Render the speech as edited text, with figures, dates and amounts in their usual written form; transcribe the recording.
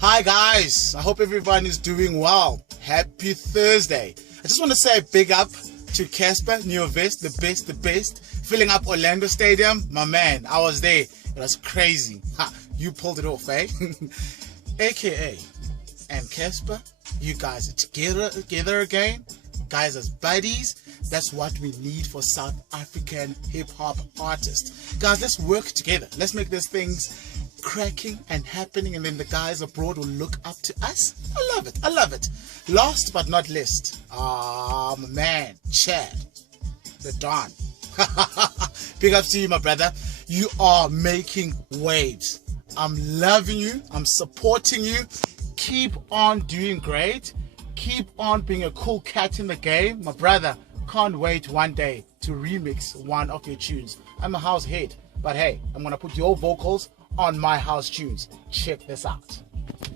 Hi guys, I hope everyone is doing well. Happy Thursday. I just want to say a big up to Casper Nyovest, the best. Filling up Orlando Stadium, my man, I was there. It was crazy. Ha, you pulled it off, eh? AKA and Casper, you guys are together again. Guys as buddies, that's what we need for South African hip-hop artists. Guys, let's work together. Let's make these things cracking and happening, and then the guys abroad will look up to us. I love it. Last but not least, my man, Chad, the Don. Big up to you, my brother. You are making waves. I'm loving you. I'm supporting you. Keep on doing great. Keep on being a cool cat in the game. My brother, can't wait one day to remix one of your tunes. I'm a house head, but hey, I'm going to put your vocals on my house tunes. Check this out.